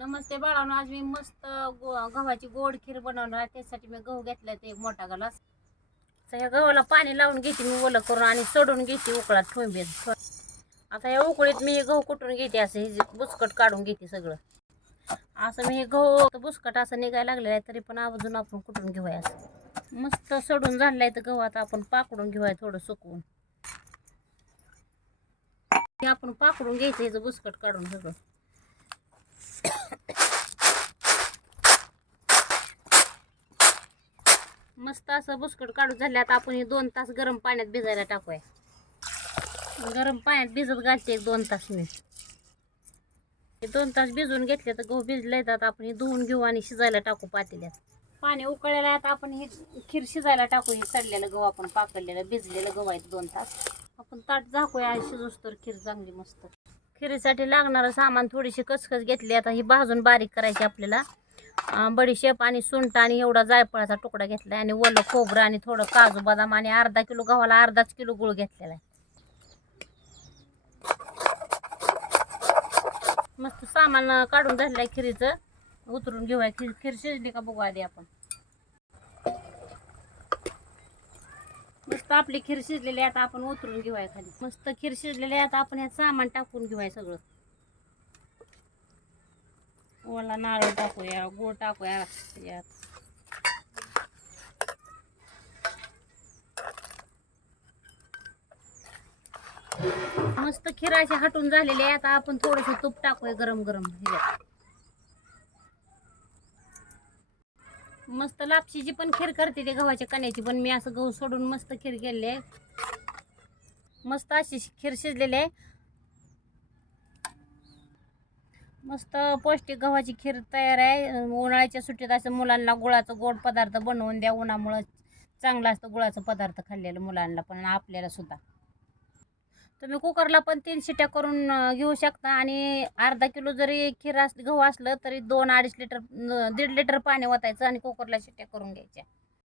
नमस्ते बाळांनो आज मी मस्त गो- गव्हाची गोड खीर बनवणार आहे. त्यासाठी मी गहू घेतला ते एक मोठा गलास तर ह्या गव्हाला पाणी लावून घेते मी ओलं करून आणि सोडून घेते उकळात ठोंबेत आता या उकळीत मी हे गहू कुटून घेते असं हे जे बुसकट काढून घेते सगळं. असं मी हे गहू बुसकट असं निघायला लागलेलं आहे तरी पण अजून आपण कुटून घेऊया असं. मस्त सोडून झालेलं आहे तर गहू आता आपण पाकडून घेऊया थोडं सुकवून. हे आपण पाकडून घ्यायचं ह्याचं बुसकट काढून सगळं. मस्त असं बुसकट काढून झाले. आता आपण हे दोन तास गरम पाण्यात भिजायला टाकूया. गरम पाण्यात भिजत घालते एक दोन तास मी. हे दोन तास भिजून घेतले तर गहू भिजले तर आपण हे धुवून घेऊ आणि शिजायला टाकू पातेल्यात. पाणी उकळायला आता आपण हे खीर शिजायला टाकू. हे सडलेलं गहू आपण पाकडलेलं भिजलेलं गहू आहे दोन तास. आपण ताट झाकूया आणि शिजूस तर खीर चांगली मस्त. खिरीसाठी लागणारं सामान थोडीशी कचकच घेतली. आता ही भाजून बारीक करायची आपल्याला. बडीशेप आणि सुंट आणि एवढा जायफळाचा तुकडा घेतला आणि ओलं खोबरं आणि थोडं काजू बदाम आणि अर्धा किलो गव्हाला अर्धाच किलो गुळ घेतलेला आहे. मस्त सामान काढून झालेलं आहे खिरीचं. उतरून घेऊया खीर खीर शिजली का बघू आधी आपण. मस्त आपली खीर शिजलेली आहे आता आपण उतरून घेऊया खाली. मस्त खीर शिजलेली आहे आता आपण हे सामान टाकून घेऊया सगळं. ओला नारळ टाकूया गोड टाकूया यात. मस्त खीर अशी हटून झालेले आहे आता आपण थोडस तूप टाकूया गरम गरम. मस्त लापशीची पण खीर करते ते गव्हाच्या कण्याची पण मी असं गहू सोडून मस्त खीर केलेली आहे. मस्त अशी खीर शिजलेली आहे. मस्त पौष्टिक गव्हाची खीर तयार आहे. उन्हाळ्याच्या सुट्टीत असं मुलांना गुळाचं गोड पदार्थ बनवून द्या. उन्हामुळं चांगलं असतं गुळाचं पदार्थ खाल्लेलं मुलांना पण आपल्याला सुद्धा. तुम्ही कुकरला पण तीन शिट्या करून घेऊ शकता. आणि अर्धा किलो जरी खीर असली गहू असलं तरी दोन अडीच लिटर दीड लिटर पाणी ओतायचं आणि कुकरला शिट्या करून घ्यायच्या.